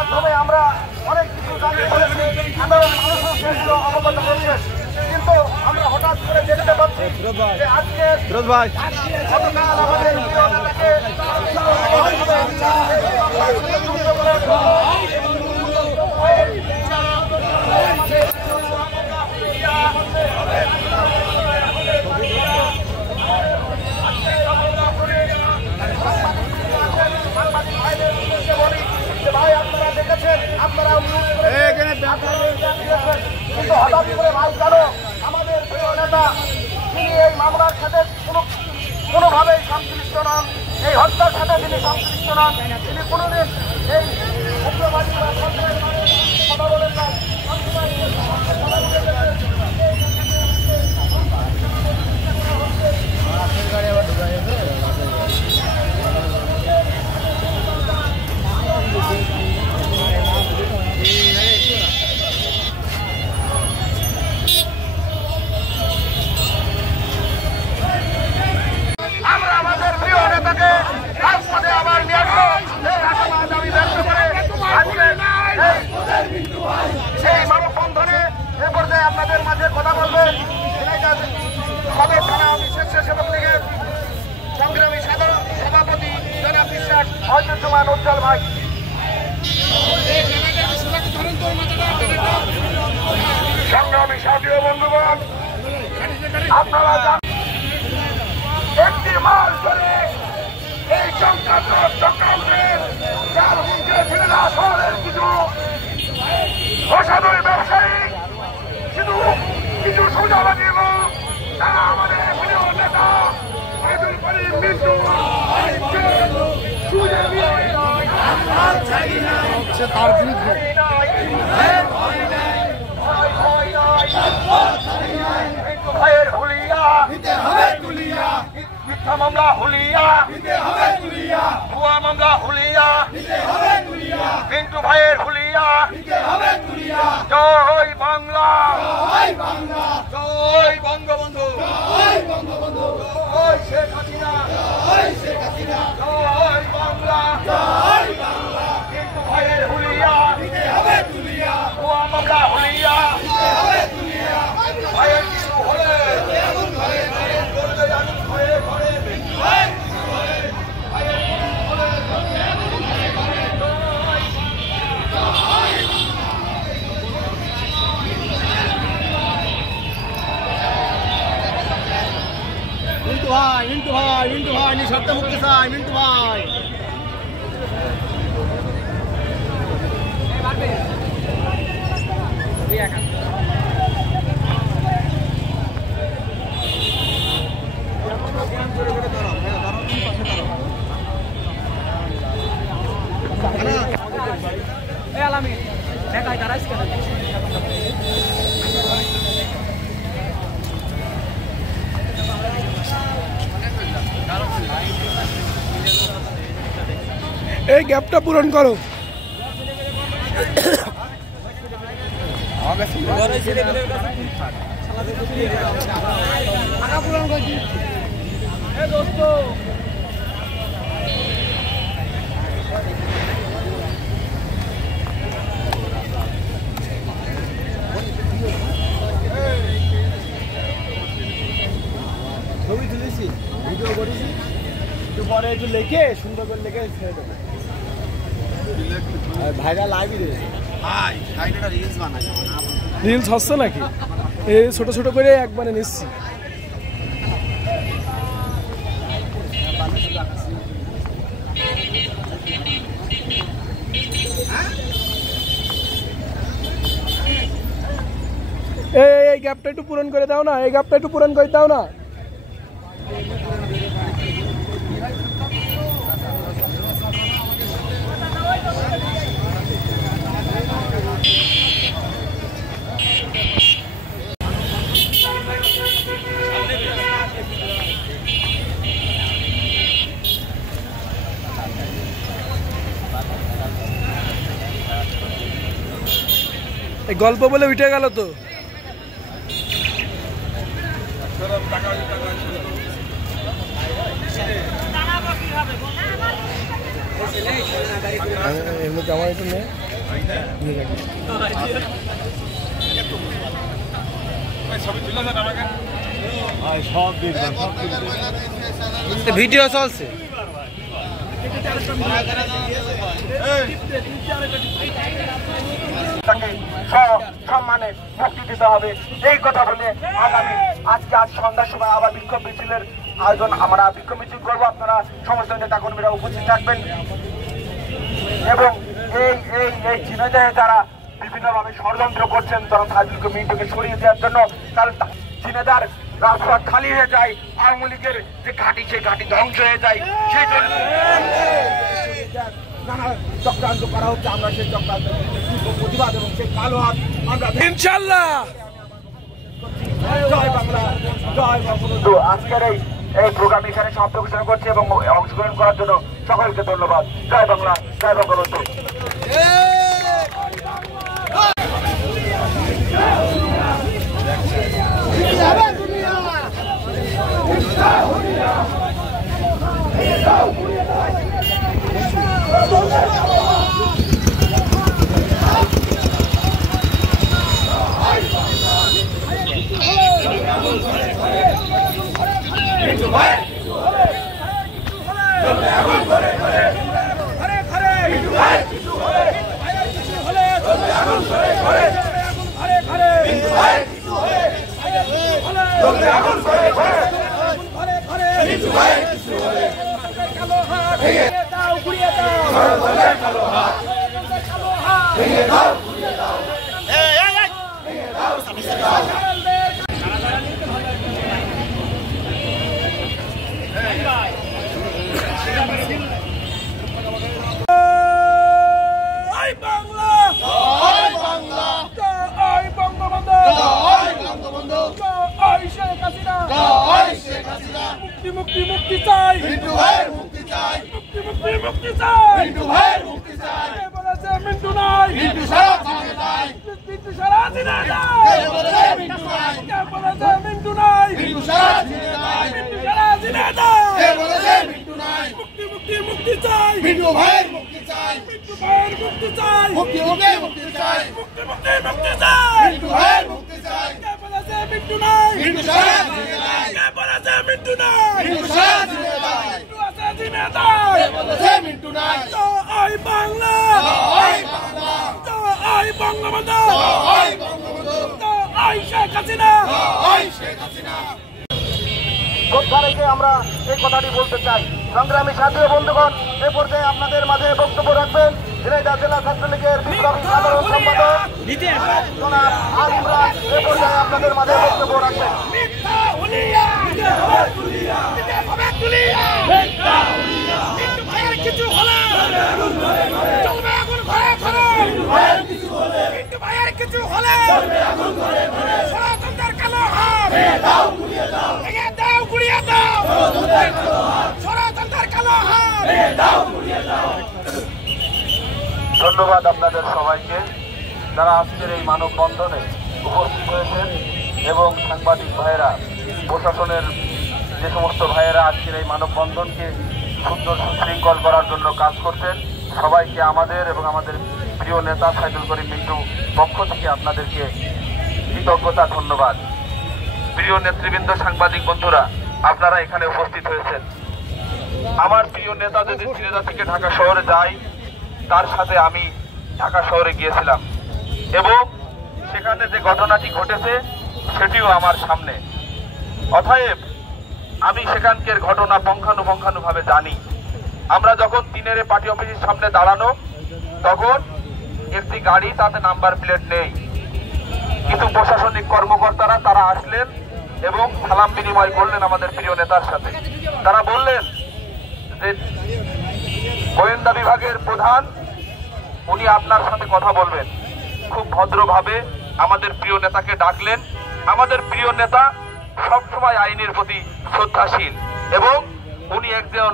মাধ্যমে আমরা অনেক কিছু জানতে পেরেছি, সাধারণ মানুষও সেগুলো অবগত হচ্ছে। কিন্তু আমরা হঠাৎ করে দেখতে পাচ্ছি যে আজকে গতকাল আমাদের প্রিয় নেতাকে ভাই আপনারা দেখেছেন, আপনারা কিন্তু হঠাৎ করে ভাই জানো আমাদের প্রিয় নেতা তিনি এই মামলার সাথে কোনোভাবেই সংশ্লিষ্ট নন, এই হত্যার সাথে তিনি সংশ্লিষ্ট নন, তিনি কোনোদিন এই উগ্রবাদী বা সন্ত্রাসবাদের কথা বলেন না। আমরা আমাদের প্রিয় নেতাকে রাজপথে আবার নিয়ে আসবো, দাবি ব্যক্ত করে সেই মানববন্ধনে এ পর্যায়ে আপনাদের মাঝে কথা বলবেন সদর থানা স্বেচ্ছাসেবক লীগের সংগ্রামী সাধারণ সভাপতি জনাব বিশ্বাস ঐতিহ্যমান উজ্জ্বল ভাই। সংগ্রামী সাথী ও বন্ধুগণ, আপনারা একটি মাস ধরে এই সংক্রান্ত চক্রান্তের চার হুমকে ফিরেলা শহরের কিছু অসাধু ব্যবসায়ী, শুধু কিছু সুযোগবাদী লোক, তারা আমাদের প্রিয় নেতা আব্দুল করিম মিন্টু তার বিরুদ্ধে ভাইয়ের হুলিয়া মিথ্যা মামলা হুলিয়া, ভুয়া মামলা হুলিয়া, মিন্টু ভাইয়ের হুলিয়া। জয় বাংলা, জয় বঙ্গবন্ধু, জয় শেখ হাসিনা, জয় বাংলা। মিন্টু ভাইয়ের হুলিয়া, ভুয়া মামলা হুলিয়া, ভাইয়ের কিছু হলে মিন্টু ভাই নিঃশর্ত মুক্তি চাই, মিন্টু ভাই। এই গ্যাপটা পূরণ করো। ছবি তুলেছি, ভিডিও করেছি, একটু পরে একটু লেখে সুন্দর করে লেখে ছেড়ে দেবো। ভাইরা লাইভই রয়েছে, রিলস হচ্ছে নাকি? এই ছোট ছোট করে একবারে নিচ্ছি। এই গ্যাপটা একটু পূরণ করে দাও না, এই গ্যাপটা একটু পূরণ করে দাও না। গল্প বলে উঠে গেল তো। এমনি আমার একটু নেই। ভিডিও চলছে। সম্মানে মুক্তি দিতে হবে এই কথা বলে আজ সন্ধ্যার সময় আবার বিক্ষোভ মিছিলের আয়োজন, আমরা বিক্ষোভ মিছিল করবো। আপনারা সমস্ত নেতা কর্মীরা উপস্থিত থাকবেন এবং এই ঝিনাইদহে যারা বিভিন্নভাবে ষড়যন্ত্র করছেন তখন সাইদুলকে মিন্টুকে সরিয়ে দেওয়ার জন্য, কারণ ঝিনাইদহের রাজপথ খালি হয়ে যায়, আওয়ামী লীগের যে ঘাঁটি সেই ঘাঁটি ধ্বংস হয়ে যায়, সেই জন্য নানা চক্রান্ত করা হচ্ছে। আমরা সেই চক্রান্তের প্রতিবাদ এবং সেই কালো হাত আমরা ইনশাআল্লাহ জয় বাংলা জয় বঙ্গবন্ধু। আজকের এই প্রোগ্রাম এখানে সমাপ্ত ঘোষণা করছে এবং অংশগ্রহণ করার জন্য সকলকে ধন্যবাদ। জয় বাংলা জয় বঙ্গবন্ধু। মুক্তি মুক্তি চাই, মিন্টু ভাইয়ের মুক্তি চাই, মুক্তি মুক্তি চাই, মিন্টু ভাইয়ের মুক্তি চাই। কে বলেছে মিন্টু নাই, মিন্টু সারা জিনে নাই, মিন্টু সারা জিনে নাই। কে বলেছে মিন্টু নাই, কে বলেছে মিন্টু নাই, মিন্টু সারা জিনে নাই, মিন্টু সারা জিনে নাই। কে বলেছে মিন্টু নাই, মুক্তি মুক্তি মুক্তি চাই, মিন্টু ভাইয়ের মুক্তি চাই, মিন্টু ভাইয়ের মুক্তি চাই, মুক্তি মুক্তি মুক্তি চাই, মুক্তি মুক্তি মুক্তি চাই, মিন্টু ভাইয়ের মুক্তি চাই। কে বলেছে মিন্টু নাই, মিন্টু সারা জিনে নাই, কে বলেছে মিন্টু নাই, মিন্টু সারা জিনে নাই, মিন্টু আছে জিনে নাই। কে বলেছে মিন্টু নাই, জয় বাংলা, জয় বাংলা, জয় বঙ্গবন্ধু, জয় বঙ্গবন্ধু, জয় শেখ হাসিনা, জয় শেখ হাসিনা। শ্রদ্ধা রেখে আমরা এই কথাটি বলতে চাই। সংগ্রামী সাথী বন্ধুগণ, এ পর্যায়ে আপনাদের মাঝে বক্তব্য রাখবেন ঝিনাইদহ জেলা ছাত্রলীগের বিপ্লবী সাধারণ সম্পাদক জনাব আল ইমরান। এ পর্যায়ে আপনাদের মাঝে বক্তব্য রাখবেন। কিছু হলে চলবে এখন ঘরে ঘরে, মিন্টু ভাইয়ের কিছু হলে ষড়যন্ত্রের কালো হাত ভেঙে দাও গুড়িয়ে দাও, ভেঙে দাও গুড়িয়ে দাও, ষড়যন্ত্রের কালো হাত ভেঙে দাও গুড়িয়ে দাও। ধন্যবাদ আপনাদের সবাইকে যারা আজকের এই মানববন্ধনে উপস্থিত হয়েছেন এবং সাংবাদিক ভাইয়েরা, প্রশাসনের যে সমস্ত ভাইয়েরা আজকের এই মানববন্ধনকে সুন্দর সুশৃঙ্খল করার জন্য কাজ করছেন, সবাইকে আমাদের এবং আমাদের প্রিয় নেতা সাইদুল করিম মিন্টু পক্ষ থেকে আপনাদেরকে কৃতজ্ঞতা ধন্যবাদ। প্রিয় নেতৃবৃন্দ, সাংবাদিক বন্ধুরা, আপনারা এখানে উপস্থিত হয়েছেন। আমার প্রিয় নেতা যদি ঝিনাইদহ থেকে ঢাকা শহরে যায়, তার সাথে আমি ঢাকা শহরে গিয়েছিলাম এবং সেখানে যে ঘটনাটি ঘটেছে সেটিও আমার সামনে। অতএব আমি সেখানকার ঘটনা পুঙ্খানুপুঙ্খানুভাবে জানি। আমরা যখন তিনেরে পার্টি অফিসের সামনে দাঁড়ানো, তখন একটি গাড়ি, তাতে নাম্বার প্লেট নেই, কিন্তু প্রশাসনিক কর্মকর্তারা তারা আসলেন এবং সালাম বিনিময় করলেন আমাদের প্রিয় নেতার সাথে। তারা বললেন যে গোয়েন্দা বিভাগের প্রধান উনি আপনার সাথে কথা বলবেন। খুব ভদ্রভাবে আমাদের প্রিয় নেতাকে ডাকলেন। আমাদের প্রিয় নেতা সবসময় আইনের প্রতি শ্রদ্ধাশীল এবং উনি একজন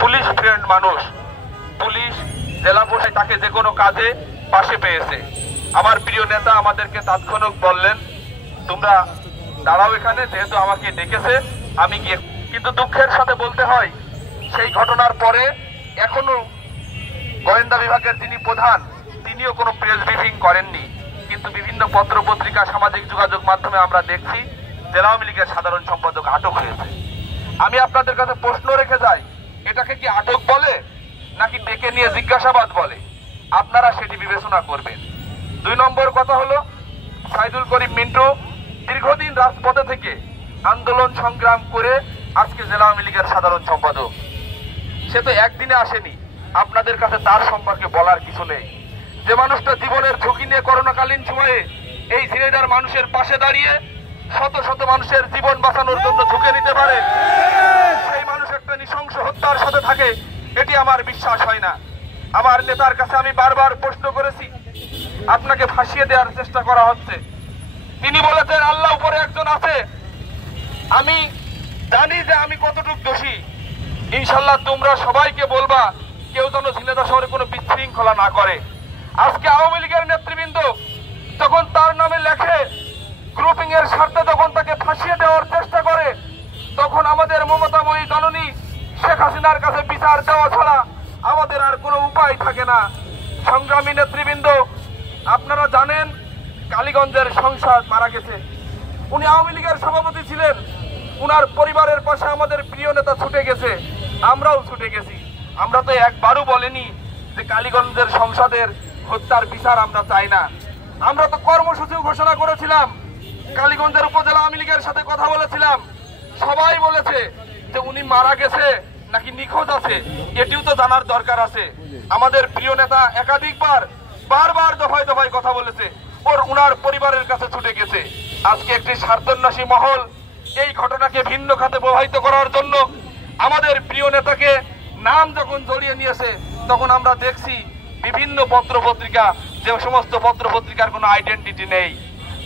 পুলিশ ফ্রেন্ড মানুষ। পুলিশ, জেলা প্রশাসন তাকে যে কোনো কাজে পাশে পেয়েছে। আমার প্রিয় নেতা আমাদেরকে তাৎক্ষণিক বললেন, তোমরা দাঁড়াও এখানে, যেহেতু আমাকে ডেকেছে আমি গিয়ে। কিন্তু দুঃখের সাথে বলতে হয়, সেই ঘটনার পরে এখনো গোয়েন্দা বিভাগের যিনি প্রধান তিনিও কোনো প্রেস ব্রিফিং করেননি, কিন্তু বিভিন্ন পত্র পত্রিকা সামাজিক যোগাযোগ মাধ্যমে আমরা দেখছি জেলা আওয়ামী লীগের সাধারণ সম্পাদক আটক হয়েছে। আমি আপনাদের কাছে প্রশ্ন রেখে যাই, এটাকে কি আটক বলে নাকি ডেকে নিয়ে জিজ্ঞাসাবাদ বলে? আপনারা সেটি বিবেচনা করবেন। 2 নম্বর কথা হলো, সাইদুল করিম মিন্টু দীর্ঘদিন রাজপথে থেকে আন্দোলন সংগ্রাম করে আজকে জেলা আওয়ামী লীগের সাধারণ সম্পাদক। সে তো একদিনে আসেনি, আপনাদের কাছে তার সম্পর্কে বলার কিছু নেই। যে মানুষটা জীবনের ঝুঁকি নিয়ে করোনাকালীন সময়ে এই ঝিনাইদহের মানুষের পাশে দাঁড়িয়ে শত শত মানুষের জীবন বাঁচানোর জন্য ঝুঁকে নিতে পারে, সেই মানুষ একটা নৃশংস হত্যার সাথে থাকে, এটি আমার বিশ্বাস হয় না। আমার নেতার কাছে আমি বারবার প্রশ্ন করেছি, আপনাকে ফাঁসিয়ে দেওয়ার চেষ্টা করা হচ্ছে। তিনি বলেছেন আল্লাহ উপরে একজন আছে। আমি জানি যে আমি কতটুকু দোষী। ইনশাল্লাহ তোমরা সবাইকে বলবা কেউ যেন ঝিনাইদহ শহরে কোনো বিশৃঙ্খলা না করে। আজকে আওয়ামী লীগের নেতৃবৃন্দ যখন তার নামে লেখে, গ্রুপিং এর স্বার্থে যখন তাকে ফাঁসিয়ে দেওয়ার চেষ্টা করে, তখন আমাদের মমতাময়ী জননী শেখ হাসিনার কাছে বিচার দেওয়া ছাড়া আমাদের আর কোনো উপায় থাকে না। সংগ্রামী নেতৃবৃন্দ, আপনারা জানেন কালীগঞ্জের সংসদ মারা গেছে। উনি আওয়ামী লীগের সভাপতি ছিলেন। উনার পরিবারের পাশে আমাদের প্রিয় নেতা ছুটে গেছে, আমরাও ছুটে গেছি। আমরা তো একবারও বলিনি যে কালীগঞ্জের সংসদের হত্যার বিচার আমরা চাই না। আমরা তো কর্মসূচি ঘোষণা করেছিলাম, কালীগঞ্জের উপজেলা আওয়ামী লীগের সাথে কথা বলেছিলাম। সবাই বলেছে যে উনি মারা গেছে নাকি নিখোঁজ আছে, এটিও তো জানার দরকার আছে। আমাদের প্রিয় নেতা একাধিকবার বারবার দফায় দফায় কথা বলেছে, উনার পরিবারের কাছে ছুটে গেছে। আজকে একটি স্বার্থন্বেষী মহল এই ঘটনাকে ভিন্ন খাতে প্রবাহিত করার জন্য আমাদের প্রিয় নেতাকে নাম যখন জড়িয়ে নিয়েছে, তখন আমরা দেখছি বিভিন্ন পত্র পত্রিকা, যে সমস্ত পত্র পত্রিকার কোনো আইডেন্টিটি নেই,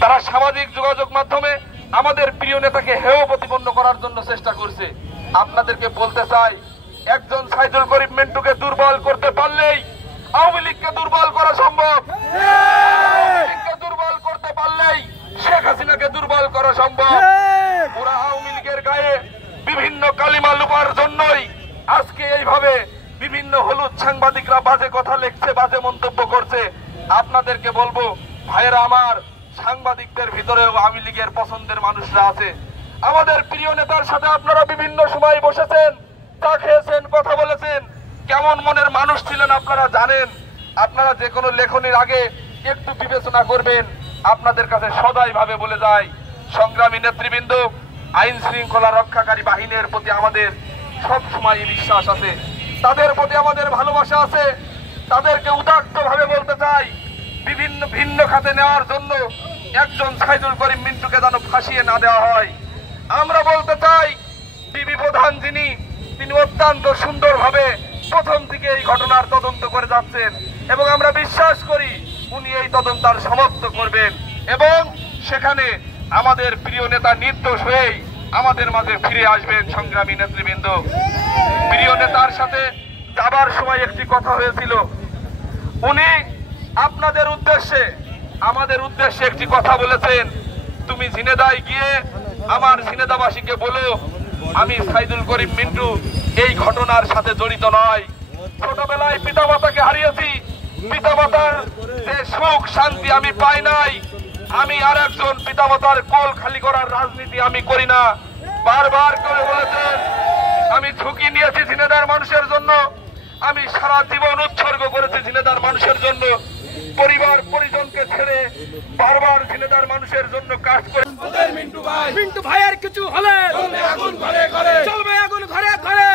তারা সামাজিক যোগাযোগ মাধ্যমে আমাদের প্রিয় নেতাকে হেয় প্রতিপন্ন করার জন্য চেষ্টা করছে। আপনাদেরকে বলতে চাই, একজন সাইদুল করিম মিন্টুকে দুর্বল করতে পারলেই আওয়ামী লীগকে দুর্বল করা সম্ভব। দুর্বল করতে পারলেই শেখ হাসিনাকে দুর্বল করা সম্ভব। পুরা আওয়ামী লীগের গায়ে বিভিন্ন কালিমা লুপার জন্যই আজকে এইভাবে বিভিন্ন হলুদ সাংবাদিকরা বাজে কথা লিখছে, বাজে মন্তব্য করছে। আপনাদেরকে বলবো ভাইয়েরা আমার, সাংবাদিকদের ভিতরেও আওয়ামী লীগের পছন্দের মানুষরা আছে। আমাদের প্রিয় নেতার সাথে আপনারা বিভিন্ন সময় বসেছেন, চা খেয়েছেন, কথা বলেছেন, কেমন মনের মানুষ ছিলেন আপনারা জানেন। আপনারা যে কোনো লেখনির আগে একটু বিবেচনা করবেন। আপনাদের কাছে সদাই ভাবে বলে যায়, সংগ্রামী নেতৃবৃন্দ, আইন শৃঙ্খলা রক্ষাকারী বাহিনীর প্রতি আমাদের সব সময় বিশ্বাস আছে, তাদের প্রতি আমাদের ভালোবাসা আছে। তাদেরকে উদাত্ত ভাবে বলতে চাই, বিভিন্ন ভিন্ন খাতে নেওয়ার জন্য একজন সাইদুল করিম মিন্টুকে যেন ফাঁসিয়ে না দেওয়া হয়। আমরা বলতে চাই, ডিবি প্রধান যিনি, তিনি অত্যন্ত সুন্দরভাবে প্রথম থেকে এই ঘটনার তদন্ত করে যাচ্ছেন এবং আমরা বিশ্বাস করি উনি এই তদন্তার সমাপ্ত করবেন এবং সেখানে আমাদের প্রিয় নেতা নির্দোষ হয়েই আমাদের মাঝে ফিরে আসবেন। সংগ্রামী নেতৃবৃন্দ, প্রিয় নেতার সাথে যাবার সময় একটি কথা হয়েছিল, উনি আপনাদের উদ্দেশ্যে, আমাদের উদ্দেশ্যে একটি কথা বলেছেন, তুমি ঝিনেদায় গিয়ে আমার ঝিনেদাবাসীকে বলো আমি সাইদুল করিম মিন্টু এই ঘটনার সাথে জড়িত নয়। ছোটবেলায় পিতামাতাকে হারিয়েছি, পিতামাতার যে সুখ শান্তি আমি পাই নাই, আমি আর একজন পিতামাতার কোল খালি করার রাজনীতি আমি করি না। বারবার করে বলেছেন আমি ঝুঁকি নিয়েছি ঝিনেদার মানুষের জন্য, আমি সারা জীবন উৎসর্গ করেছি ঝিনেদার মানুষের জন্য, পরিবার পরিজনকে ছেড়ে বারবার ঝিনেদার মানুষের জন্য কাজ করে। মিন্টু ভাইয়ের কিছু হলে চলবে আগুন ঘরে ঘরে, চলবে আগুন ঘরে ঘরে।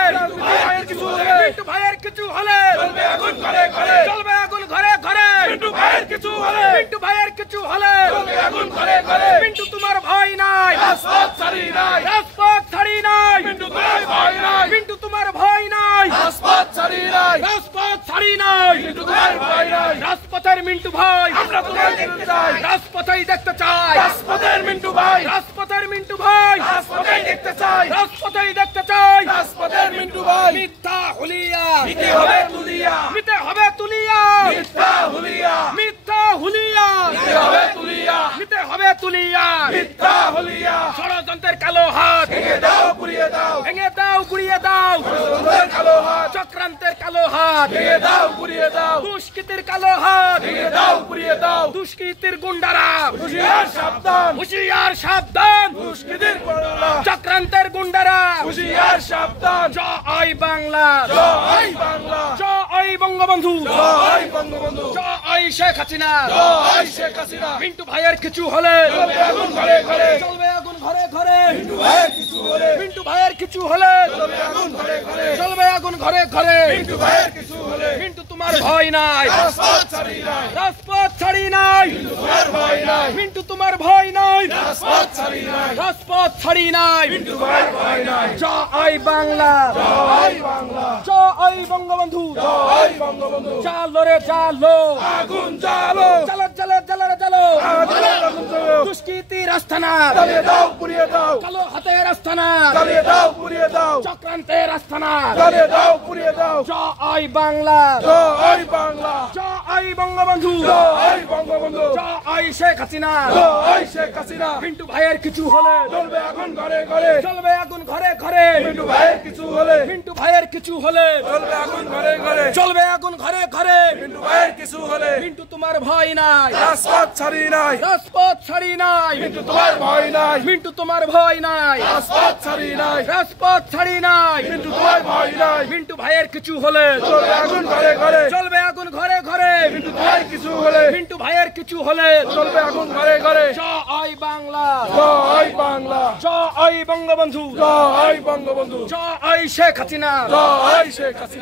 মিন্টু ভাইয়ের কিছু হলে চলবে আগুন ঘরে ঘরে, চলবে আগুন ঘরে ঘরে। মিন্টু ভাইয়ের কিছু হলে, মিন্টু ভাইয়ের কিছু হলে চলবে আগুন ঘরে ঘরে। মিন্টু তোমার ভয় নাই, রাজপথ ছাড়ি নাই, রাজপথ ছাড়ি নাই। মিন্টু তোমার ভয় নাই, মিন্টু তোমার ভয় নাই, রাজপথ ছাড়ি নাই, রাজপথ ছাড়ি নাই। মিন্টু তোমার ভয় নাই, রাজপথের মিন্টু ভাই আমরা তোমায় দেখতে চাই, রাজপথেই দেখতে চাই। রাজপথের মিন্টু ভাই, রাজপথের মিন্টু ভাই রাজপথেই দেখতে চাই, রাজপথেই দেখতে চাই। রাজপথের মিন্টু ভাই মিথ্যা হুলিয়া নিতে হবে তুলিয়া, নিতে হবে তুলিয়া। মিথ্যা হুলিয়া, মিথ্যা হুলিয়া নিতে হবে তুলিয়া, নিতে হবে তুলিয়া। মিথ্যা হুলিয়া ষড়যন্ত্রের কালো হাত ভেঙে দাও, গুড়িয়ে দাও, ভেঙে দাও, গুড়িয়ে দাও। ষড়যন্ত্রের কালো হাত চক্রান্তের কালো হাত ভেঙে দাও পুড়িয়ে দাও দুষ্কৃতির কালো হাত ভেঙে দাও পুড়িয়ে দাও দুষ্কৃতির গুন্ডারা হুঁশিয়ার সাবধান হুঁশিয়ার সাবধান দুষ্কৃতির গুন্ডারা চক্রান্তের গুন্ডারা হুঁশিয়ার সাবধান জয় বাংলা জয় বাংলা জয় বঙ্গবন্ধু জয় বঙ্গবন্ধু জয় শেখ হাসিনা জয় শেখ হাসিনা মিন্টু ভাইয়ের কিছু হলে চলবে আগুন ঘরে ঘরে চলবে আগুন ঘরে ঘরে মিন্টু ভাইয়ের কিছু হলে মিন্টু ভাইয়ের কিছু হলে চলবে আগুন ঘরে ঘরে চলবে আগুন ঘরে ঘরে মিন্টু ভাইয়ের কিছু হলে মিন্টু তোমার ভয় নাই রাজপথ ছাড়ি নাই রাজপথ ছাড়ি নাই তোমার ভয় নাই মিন্টু তোমার ভয় নাই রাজপথ ছাড়ি নাই রাজপথ ছাড়ি নাই মিন্টু ভাইয়ের ভয় নাই জয় বাংলা জয় বাংলা জয় বঙ্গবন্ধু জয় বঙ্গবন্ধু চালো রে চালো আগুন জ্বালো চালো চালো চালো রে চালো আগুন জ্বালো দুষ্কৃতির আস্তানা জ্বালিয়ে দাও পুড়িয়ে দাও কালো হাতের আস্তানা জ্বালিয়ে দাও পুড়িয়ে দাও চক্রান্তের আস্তানা জ্বালিয়ে দাও পুড়িয়ে দাও জয় বাংলা জয় বাংলা জয় বঙ্গবন্ধু জয় বঙ্গবন্ধু জয় শেখ হাসিনা জয় শেখ হাসিনা মিন্টু ভাইয়ের কিছু হলে চলবে আগুন ঘরে ঘরে চলবে আগুন ঘরে ঘরে মিন্টু ভাইয়ের কিছু হলে মিন্টু ভাইয়ের কিছু হলে চলবে আগুন ঘরে ঘরে চলবে আগুন ঘরে ঘরে মিন্টু ভাইয়ের কিছু হলে মিন্টু তোমার ভয় নাই রাজপথ ছাড়ি নাই রাজপথ ছাড়ি নাই মিন্টু তোমার ভয় নাই মিন্টু তোমার ভয় নাই রাজপথ ছাড়ি নাই রাজপথ ছাড়ি নাই মিন্টু তোমার ভয় নাই মিন্টু ভাইয়ের কিছু হলে চলবে আগুন ঘরে ঘরে চলবে আগুন ঘরে ঘরে মিন্টু ভাইয়ের কিছু হলে মিন্টু ভাইয়ের কিছু হলে চলবে আগুন ঘরে ঘরে জয় বাংলা জয় বাংলা জয় বঙ্গবন্ধু জয় বঙ্গবন্ধু জয় শেখ হাসিনা জয় শেখ হাসিনা